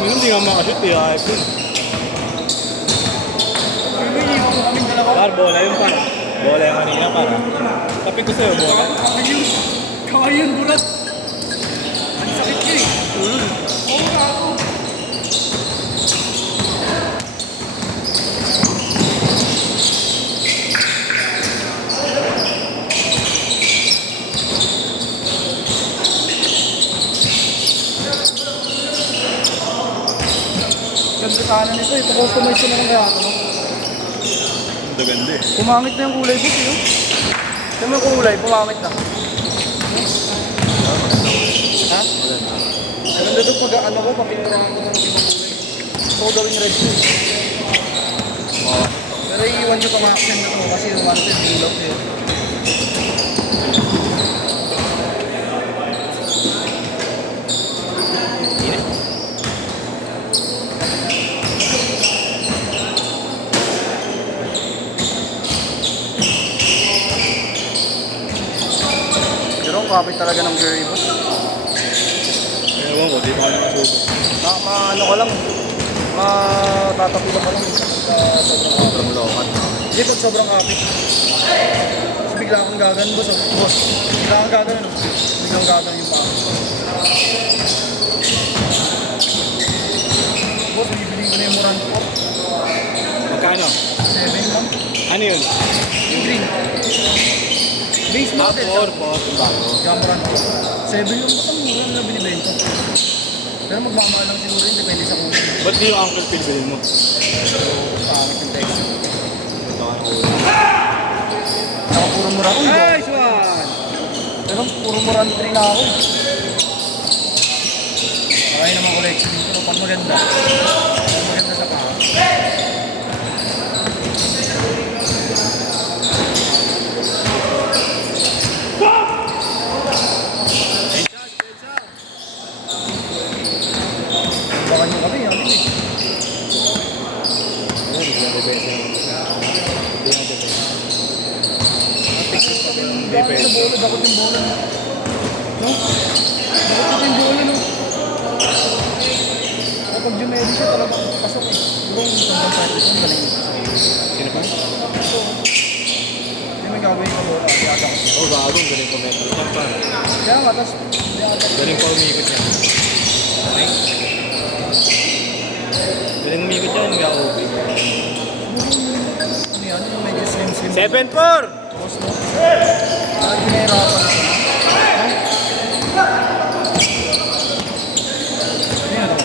Hindi nga makashoot eh, ayos yun. Iniwan ko kaming dalawa. Par, bola yun para. Bola yung kanina para. Tapos ko sa'yo, bola. Kaway yun, bulat. Ang sakit ko eh. Oo nga ako. Ganda kanan nito eh. Pa-customize na lang kaya ako. Ang ganda eh. Pumangit na yung kulay book eh. Yung may kulay, pumangit na. Ha? Ganda doon pag ano ko, papinturahan ko ng ibang kulay. So gawin red ko. Pero iiwan nyo pang accent na to kasi yung wanted ilog eh. Pero ang kapit talaga ng Gary boss. Ewan ko, di pa kami masubok. Ano ko lang, matatapulan ko lang sa sobrang Lokan. Hindi pag sobrang kapit. Tapos bigla akong gaganon boss. Boss, bigla akong gaganon. Biglang gaganon yung paa. Boss, bibili ko na yung Morant po. Magkano? 7 lang. Ano yun? Yung green. Base model. 4, 4, bago. Morant po. 7 yung batang mura na binibenta. Pero magmamahal lang siguro yun, depende sa kulay. Ba't di yung Uncle Phil bilhin mo? Pangit yung text. Ito ka na ulo. Saka puro mura ko. Nice one! Pero puro Morant 3 na ako. Kaya naman collection dito pag maganda. Pag maganda sa paa. Baka nyo kami, yan eh. Ano, di na depensa naman. Di na depensa. Bakit sa bola? Bakit yung bola? No? Bakit yung bola, no? Kapag jumedi siya talagang pasok eh. Diba yung isang bansa ito, ang galing. Sino pa? Hindi may gagawin ka bola, yata ko. Oh, bago. Galing ko metro. Saan pa? Kaya nga, tapos hindi ata. Galing pa umikot niya. Nice. Galing umikot yan. Hindi ako ubig. Ano yan? Yung medyo slim-slim. 7-4! Boss, no? Ah, ginahirapan ako. Ayan ako.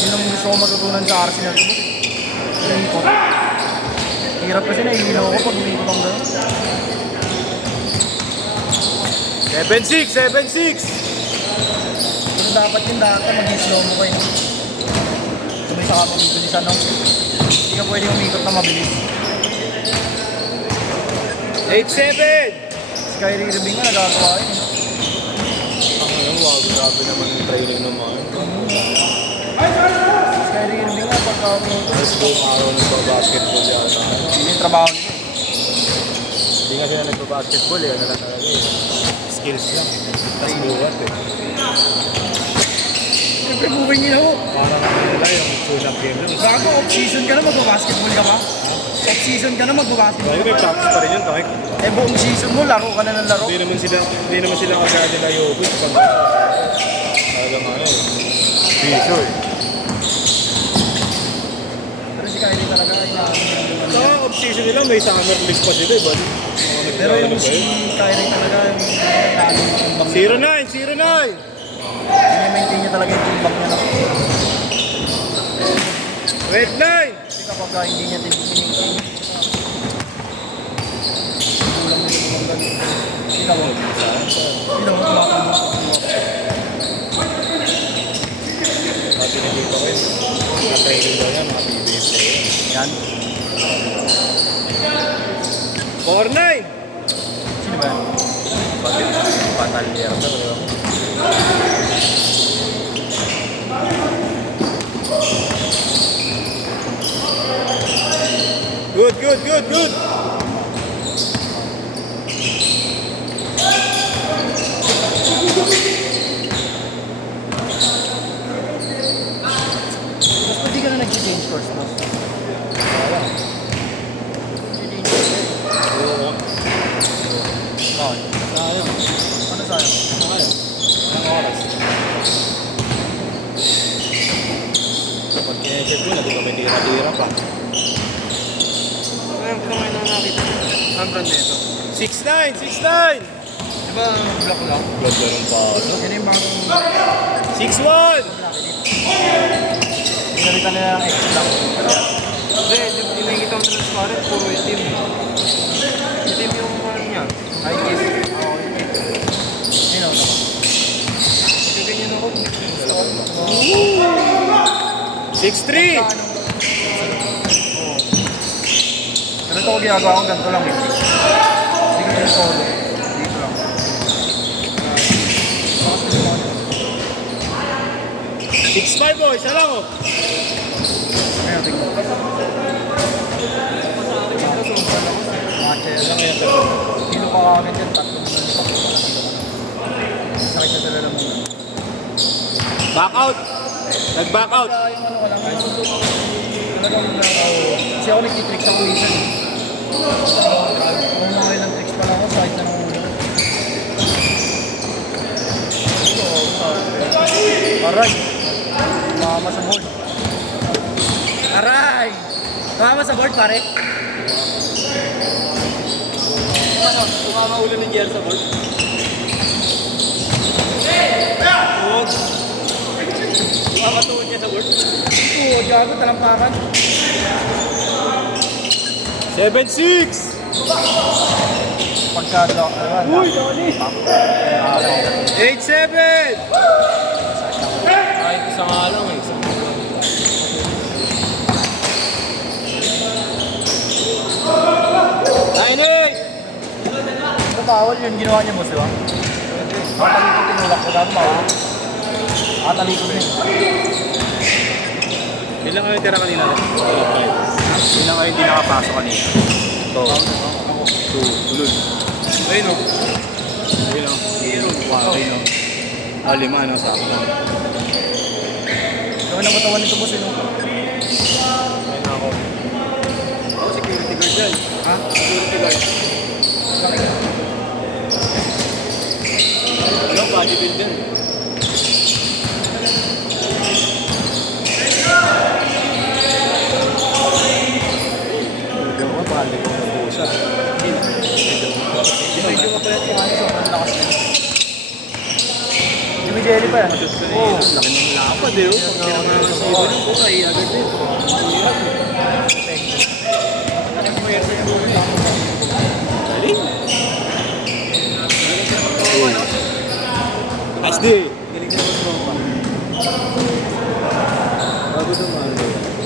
Yun ang gusto ko matutunan sa Arsenal ko. Yung ikot. Hirap kasi nahihilo ko pag umiikot ang gano'n. 7-6! 7-6! Pero dapat yung data mag-slow mo kayo. Kung may saka mabilisan, no? Hindi ka pwede umikot na mabilis. 8-7! Si Kyrie Irving nga nagagawa yun. Ang wow, grabe naman yung training naman. Si Kyrie Irving nga pagka Tapos buong araw nagpa-basketball yata. hindi yung trabaho niya. Hindi nga sila nagpa-basketball eh. Ano lang talaga eh. Skills lang. Tapos buhat eh. Siyempre buhay niya ako. Parang ano nila yung tune-up game lang. Bago off-season ka na magbabasketball ka ba? Off-season ka na magbabasketball Bakit ka may ba? practice pa rin yun, Tomek? Eh buong season mo, laro ka na ng laro. Hindi naman sila kagaya nila Jokic pag talagang ano, piso eh. Pero si Kyrie talaga, Saka off-season nila, may summer league pa sila eh, ba? pero yung si Kyrie talaga, yung 0-9! 0-9! i-maintain niya talaga yung timbang niya. Red 9! Kasi kapag hindi niya tinitingin, kulang nila yung ganun. Ikaw mo. Ikaw mo, tumatakbo. Pati nakita ko yun, na-training daw yan, mga PBS player. Yan. 4-9! Sino ba yan? Patalier daw, di ba? Good, good, good, good! change course mo. Oo. Bakit? Sayang. Ano sayang? Sayang. Walang oras. Kapag kine-check mo na, di ba may tira-tira pa. Ngayon ko ngayon na nakita. Ang brand nito. 6'9", 6'9". Di ba black lang? Ganda ng paso. Yan yung bagong 6'1". pinalitan nila ng X lang. Hindi, di nakikita ang transparent, puro itim. Itim yung ano niya. Ay, yes. Oo, itim. Sino na? Ito ganyan ako. Gusto ko. 6'3". Oo. Pero ito ko ginagawa ko ganito lang eh. Hindi ko yung solo. Dito lang. Bakas ko yung 6'5", boy. Isa lang, oh. Ngayon, tingnan. Matcha Isa yan. lang yan, pero. Kilo pa kagad yan, 3 na sakit na sila lang muna. Back out. Nag-back out. Kaya yung ano ko lang, talagang kasi ako nagtitricks ako minsan eh. Kung mga ilang tricks pa lang ako, sakit na ng ulo. Aray! Mama sa board. Aray! Mama sa board pare. Tumama ulo ni Jer sa board. Huwag. Tumama tuhod niya sa board. Oo, gago, talampakan. 7'6". Pagka, Uy, Tony. 8'7". Kahit isa nga lang, eh. Isa. Nine, eight. Ito bawal yun, ginawa niya mo, di ba? Matalikod tinulak ko, gago bawal. Matalikod yun. Ilan kayo tira kanina? Ilan kayo hindi nakapasok kanina? Ito. 2. Ulul. Ayun o. Ayun o. Wow, ayun o. Ah, 5 ano, sakto. Gawin ang katawan nito, boss, yun. Ayun ako. Ako, security guard yan. Ha? Security guard. Bakit? Ano, bodybuilder. Medyo ko, baka hindi ko mabusa. Medyo mapayat yung ano, sobrang lakas niya. Jimmy Jelly pa yan? Oo. Laki ng lapad eh. Pag pinangangasiro ng buhay, agad eh. Hirap eh. Galing. Nice day. Galing na naman pa. Bago dumaan.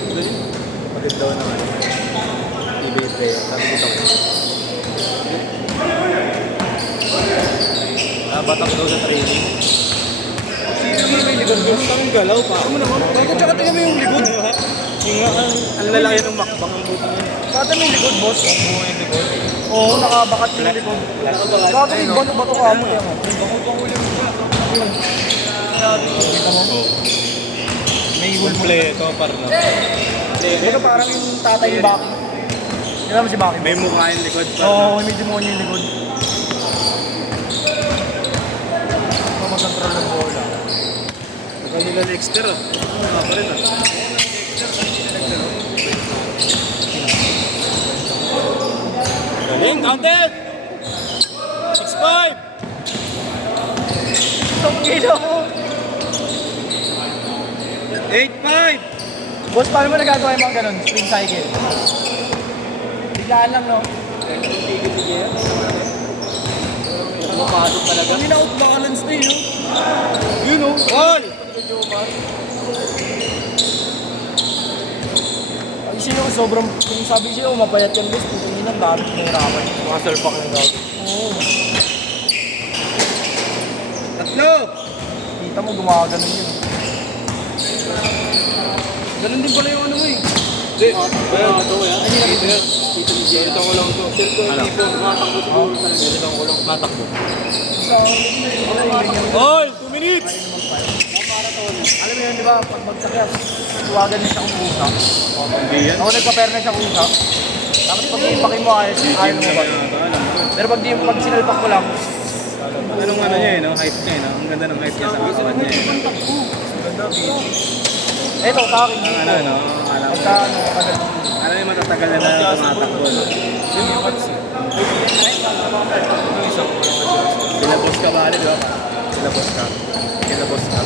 Galing. Pagod daw naman. eBay player. Sabi ko tapos. Batak daw sa training. Sino mo may likod? Gusto kang galaw pa. Ako naman. Bakit tsaka tingnan mo yung likod? Ang lalaki ng makbang ang buta niya. Bakit may likod, boss? Oo, yung likod. Oo, nakabakat yung likod. Nakabakat. Bakit yung bato-bato ka mo yan? Kita mo? Oo. May hul mo. Kompleto, parang. Pero parang yung tatay ni Baki. Kailan mo si Baki? May mukha yung likod pa. Oo, may demonyo yung likod. Ito mag-control ng bola. Ikaw nila Dexter ah. Wala pa rin ah. Galing, counted! 6'5". Itong kilo mo. 8'5". Boss, paano mo nagagawa yung mga ganun? Spin cycle. Biglaan lang, no? Mapasok talaga. Hindi na out-balance na yun, no? Yun oh. All! Ay, siya yung sobrang, kung sabi siya, mapayat yan, boss. Kung tingin ang dami pinahirapan. Muscle pack na daw. Oo. Tatlo! Kita mo, gumaganon yun. Ganun din pala yung ano mo eh. Hindi. Ayan, ito ko yan. Ay, dito yan. Dito ni Jerry. Ito ko lang ito. Sir ko yung tipo. Matakbo siguro sa nila. Ito ko lang. Matakbo. Sa, All! 2 minutes! alam mo yun, yun, di ba? Pag magsakyan, tuwagan niya siya kung kusa. Hindi yan. Ako nagpa-pair na siya kusa. Tapos pag iimpakin mo, ayos mo ba? Pero pag sinalpak mo lang, Anong ano niya eh, no? Hype niya eh, no? Ang ganda ng hype niya sa katawan niya eh. eto sa akin Ang dito. ano, no? Alam mo. Pagka ano, kadal. Ano yung matatagal na tumatakbo, no? Kilabos ka ba, di ba? Kilabos ka. Kilabos ka.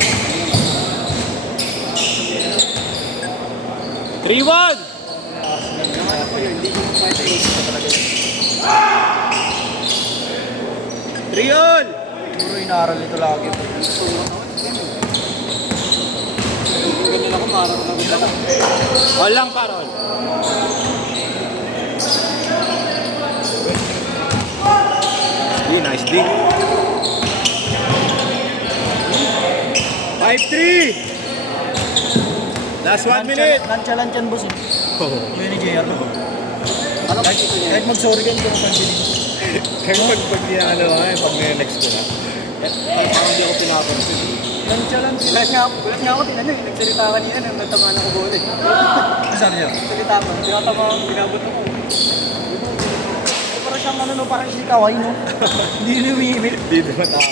3-1! Triol! Siguro inaaral nito lagi. All lang, parol. Nice dig. 5-3! Last 1 minute! Nonchalant yan, boss. Oh. Yung ni JR na. Kahit mag-sorry ka, hindi ko mapansinin. Kaya pag di ano, pag may next ko na. Parang hindi ako pinapansin. Nonchalant. Gulat nga ako, tinanong. Nagsalita kanina, nang natamaan ako bola. Saan niya? Salita ko, tinatamaan, binabot ako. Parang siyang ano, no, parang si Kawai, no? Hindi lumimit. Dito matawa.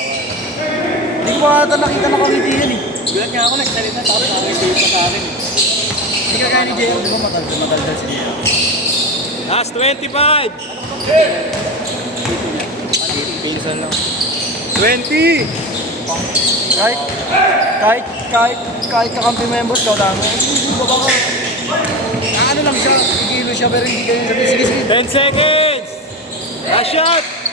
Hindi ko ata nakita na kamiti yan eh. Gulat nga ako, nagsalita, tapos nakakita pa sa akin. Hindi ka kaya ni JR, di ba mataldal si JR? Last 25! Pinsan lang. 20! Kahit kakampi members ka, dami. Baba ka. Ano lang siya, igilo siya, pero hindi kayo sabi, sige, sige. 10 seconds! Last shot!